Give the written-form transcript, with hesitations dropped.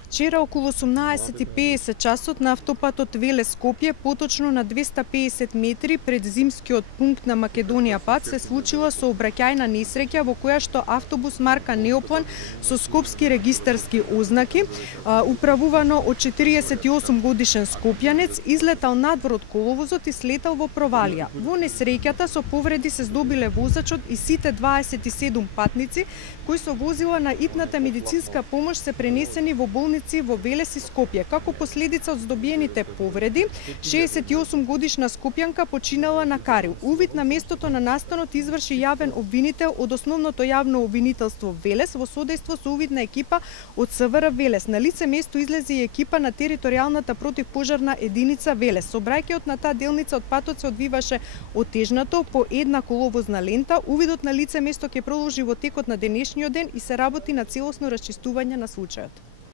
Вчера околу 18:50 часот на автопатот Велес-Скопје, поточно на 250 метри пред зимскиот пункт на Македонија пат, се случила сообраќајна несреќа во која што автобус марка Неоплан со скопски регистарски ознаки, управувано од 48 годишен скопјанец, излетал надвор од коловозот и слетал во провалија. Во несреќата со повреди се здобиле возачот и сите 27 патници кои со возила на итната медицинска помош се пренесени во болници во Велес и Скопје. Како последица од здобиените повреди, 68 годишна скопјанка починала на карил. Увид на местото на настанот изврши јавен обвинител од Основното јавно обвинителство Велес во содејство со увидна екипа од СВР Велес. На лице место излезе и екипа на територијалната противпожарна единица Велес. Сообраќајот на таа делница од патот се одвиваше отежнато по една коловозна лента. Увидот на лице место ќе продолжи во текот на денешниот ден и се работи на целосно расчистување на случајот.